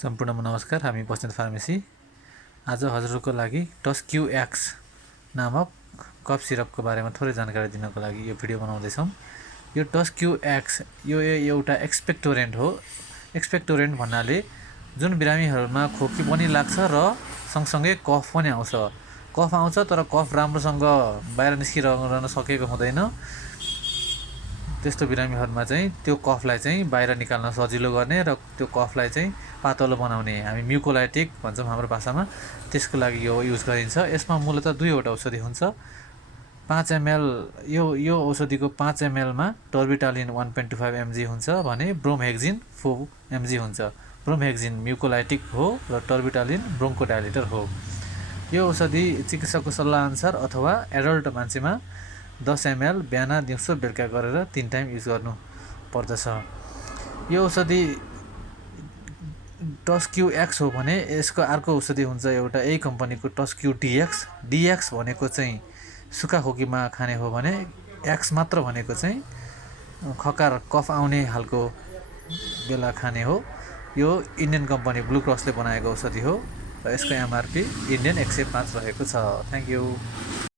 सम्पूर्णमा नमस्कार। हामी बस्नेत फार्मेसी आज हजुरको लागि TusQ-X नामक कफ सिरपको बारेमा थोरै जानकारी दिनको लागि यो भिडियो बनाउँदैछौँ। यो TusQ-X यो एउटा एक्सपेक्टोरेन्ट हो। एक्सपेक्टोरेन्ट भन्नाले जुन बिरामीहरूमा खोकी पनि लाग्छ र सँगसँगै कफ पनि आउँछ। कफ आउँछ तर कफ राम्रोसँग बाहिर निस्किरहन सकेको हुँदैन। त्यस्तो बिरामीहरूमा चाहिँ त्यो कफलाई चाहिँ बाहिर निकाल्न सजिलो गर्ने र त्यो कफलाई चाहिँ पातलो बनाउने हामी म्युकोलाइटिक भन्छौँ हाम्रो भाषामा, त्यसको लागि यो युज गरिन्छ। यसमा मूलतः दुईवटा औषधि हुन्छ। 5 ml यो औषधिको 5 ml मा टर्बिटालिन 1.25 mg हुन्छ भने ब्रोमहेक्जिन 4 mg हुन्छ। ब्रोमहेक्जिन म्युकोलाइटिक हो र टर्बिटालिन ब्रोन्कोडाइलेटर हो। यो औषधि चिकित्सकको सल्लाह अनुसार अथवा एडल्ट मान्छेमा 10 ml बिहान दिउँसो बेलुका गरेर 3 टाइम युज गर्नु पर्दछ। यो औषधि TusQ-X हो भने यसको अर्को औषधि हुन्छ एउटा यही कम्पनीको TusQ-DX। DX भनेको चाहिँ सुक्खा खोकीमा खाने हो भने X मात्र भनेको चाहिँ खकार कफ आउने खालको बेला खाने हो। यो इन्डियन कम्पनी ब्लू क्रसले बनाएको औषधि हो र यसको MRP इन्डियन 105 रहेको छ। Thank you.